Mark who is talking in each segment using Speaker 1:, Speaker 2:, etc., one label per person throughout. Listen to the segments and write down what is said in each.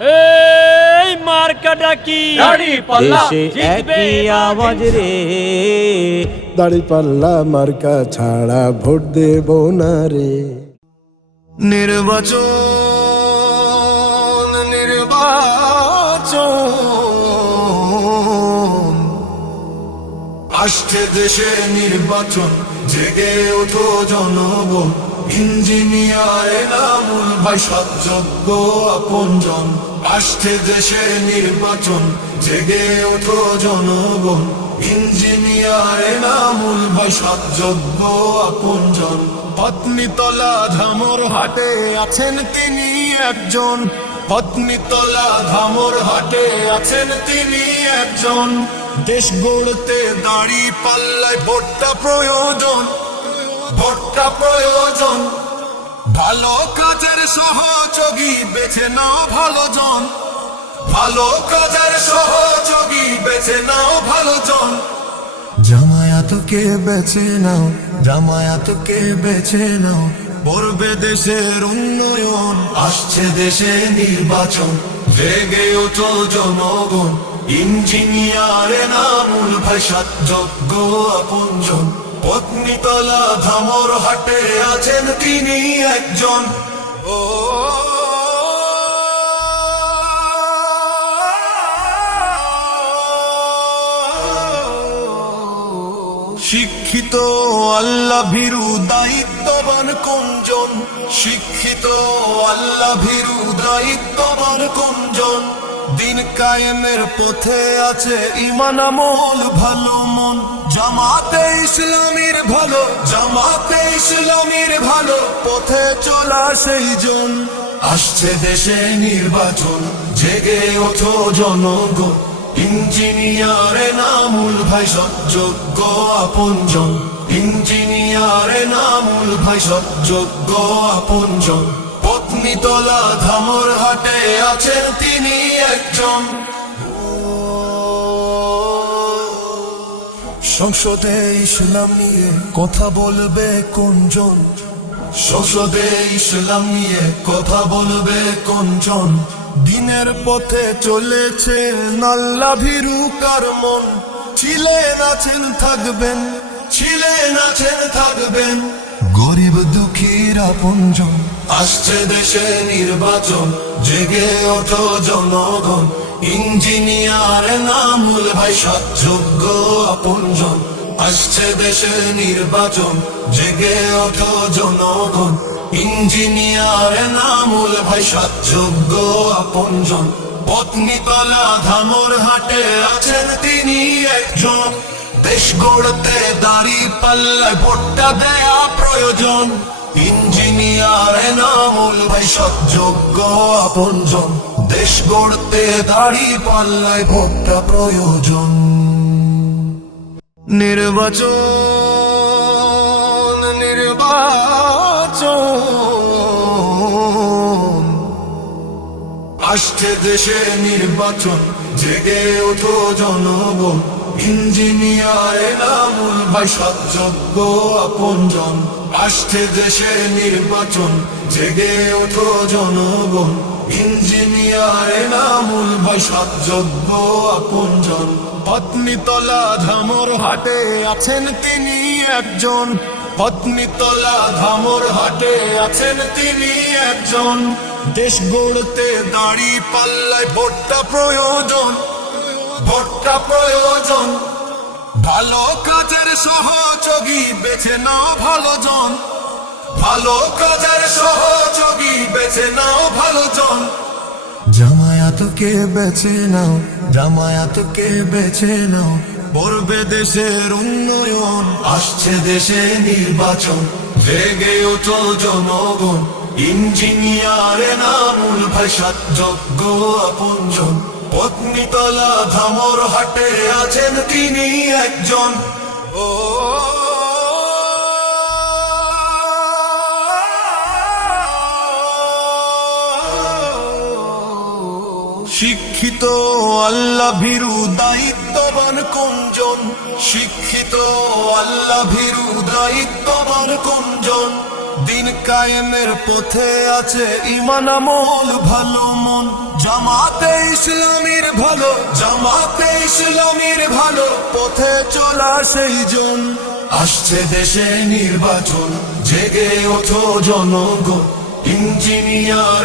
Speaker 1: এই মার্কাটা কি
Speaker 2: দেশে একই আওয়াজ রে।
Speaker 3: দাড়ি পাল্লা মার্কা ছাড়া ভোট দেব না রে।
Speaker 4: নির্বাচন নির্বাচন। আসছে দেশে নির্বাচন জেগে ওঠো জনগণ। ইঞ্জিনিয়ার এনামুল ভাই সৎযোগ্য আপনজন। আসছে দেশে নির্বাচন, জেগে ওঠো জনগণ। ইঞ্জিনিয়ার এনামুল ভাই সৎযোগ্য আপনজন। পত্নীতলা ধামর হাটে আছেন তিনি একজন। পত্নীতলা ধামর হাটে আছেন তিনি একজন। দেশ গড়তে দাড়ি পাল্লায় ভোটটা প্রয়োজন। ভোটটা প্রয়োজন। ভালো কাজের সহযোগী বেছে নাও ভালো জন ভালো কাজের সহযোগী বেছে নাও ভালো জন জামায়াতকে বেছে নাও, জামায়াতকে বেছে নাও। পড়বে দেশের উন্নয়ন, আসছে দেশে নির্বাচন। জেগে ওঠো জনগণ, ইঞ্জিনিয়ারে নামুল ভাষা যোগ্য আপনজন। পত্নীতলা ধামর হাটে আছেন তিনি একজন। ও, শিক্ষিত আল্লাহ ভীরু দায়িত্ববান কোনজন শিক্ষিত আল্লাহ ভীরু দায়িত্ববান কোনজন দিন কায়েমের পথে আছে ইমান আমল ভালো মন। জামাতে ইসলামের ভালো, জামাতে ইসলামের ভালো, পথে চলা সেই জন। আসছে দেশে নির্বাচন, জেগে ওঠো জনগণ ইঞ্জিনিয়ারে নামুল ভাই সৎযোগ্য আপনজন। ইঞ্জিনিয়ারে নামুল ভাই সৎযোগ্য আপনজন। পত্নীতলা ধামর হাটে আছেন তিনি একজন। সংসদে ইসলাম নিয়ে কথা বলবে কোনজন? সংসদে ইসলাম নিয়ে কথা বলবে কোনজন? দিনের পথে চলেছে নাল্লা মন। ছিলেন আছেন, থাকবেন, ছিলেন আছেন, থাকবেন। গরিব দুঃখীর আপনজন। আসছে দেশে নির্বাচন, জেগে ওঠো জনগণ। ইঞ্জিনিয়ার নামুল ভাই, সৎযোগ্য আপনজন। আসছে দেশে নির্বাচন, জেগে ওঠো জনগণ। ইঞ্জিনিয়ার নামুল ভাই, সৎযোগ্য আপনজন। পত্নীতলা ধামর হাটে আছেন তিনি একজন। দেশ গড়তে দাড়ি পাল্লায় ভোটটা দেয়া প্রয়োজন। ইঞ্জিনিয়ার নামুল ভাই, সৎযোগ্য আপনজন। দেশ গড়তে দাড়ি পাল্লায় ভোটটা প্রয়োজন। নির্বাচন নির্বাচন। আসছে দেশে নির্বাচন, জেগে ওঠো জনগণ। ইঞ্জিনিয়ার নামুল ভাই সৎযোগ্য আপনজন। আসছে দেশে নির্বাচন, জেগে ওঠো জনগণ। ইঞ্জিনিয়ার নামুল ভাই সৎযোগ্য আপনজন। পত্নীতলা ধামর হাটে আছেন তিনি একজন। পত্নীতলা ধামর হাটে আছেন তিনি একজন। দেশ গড়তে দাড়ি পাল্লায় ভোটটা প্রয়োজন। ভোটটা প্রয়োজন। ভালো কাজের সহযোগী বেছে নাও ভালো জন। ভালো কাজের সহযোগী বেছে নাও ভালো জন। জামায়াতকে বেছে নাও জামায়াতকে বেছে নাও। পড়বে দেশের উন্নয়ন আসছে দেশে নির্বাচন। জেগে ওঠো জনগণ ইঞ্জিনিয়ারে নামুল ভাষা যোগ্য আপনজন। পত্নীতলা ধামর হাটে আছেন তিনি একজন। ও শিক্ষিত আল্লাহ ভীরু দায়িত্ববান কোনজন শিক্ষিত আল্লাহ ভীরু দায়িত্ববান কোনজন দিন কায়েমের পথে আছে ইমান আমল, ভালো মন। জামাতে ইসলামীর ভালো, জামাতে ইসলামীর ভালো, পথে চলা সেই জন। আসছে দেশে নির্বাচন, জেগে ওঠো জনগণ। ইঞ্জিনিয়ারে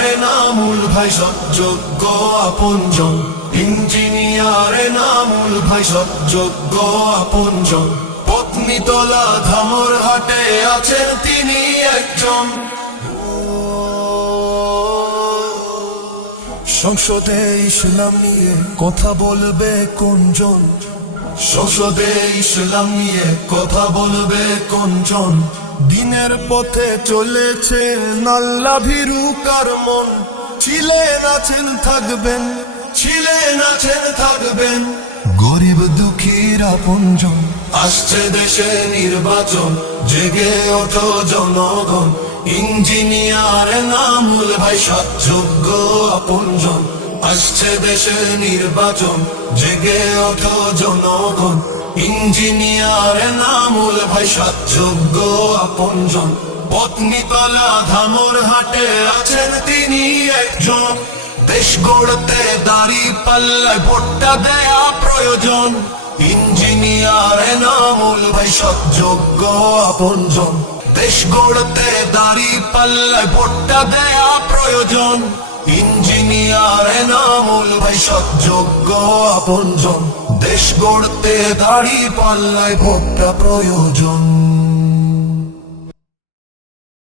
Speaker 4: ভাই সৎযোগ্য আপনজন। ইঞ্জিনিয়ারে নামুল ভাই সৎযোগ্য আপনজন। পত্নী তোলা ধামর হাটে আছেন তিনি একজন। সংসদে ইসলাম নিয়ে কথা বলবে কোনজন? সংসদে ইসলাম নিয়ে কথা বলবে কোনজন? দিনের পথে চলেছে নাল্লা ভীরু কার মন? ছিলেন, আছেন, থাকবেন। ছিলেন, আছেন, থাকবেন। গরিব দুঃখীর আপনজন। আসছে দেশে নির্বাচন, জেগে ওঠো জনগণ। ইঞ্জিনিয়ার নামুল ভাই সৎযোগ্য আপনজন। আসছে দেশে নির্বাচন, জেগে ওঠো জনগণ। ইঞ্জিনিয়ার নামুল ভাই সৎযোগ্য আপনজন। পত্নী তলা ধামর হাটে আছেন তিনি একজন। দেশ গড়তে দাড়ি পাল্লায় ভোটটা দেয়া প্রয়োজন। ইঞ্জিনিয়ার নামুল ভাই সৎযোগ্য আপনজন। দেশ গড়তে দাড়ি পাল্লায় ভোটটা দেয়া প্রয়োজন। ইঞ্জিনিয়ার নামুল ভাই সৎযোগ্য আপনজন। দেশ গড়তে দাড়ি পাল্লায় ভোটটা প্রয়োজন।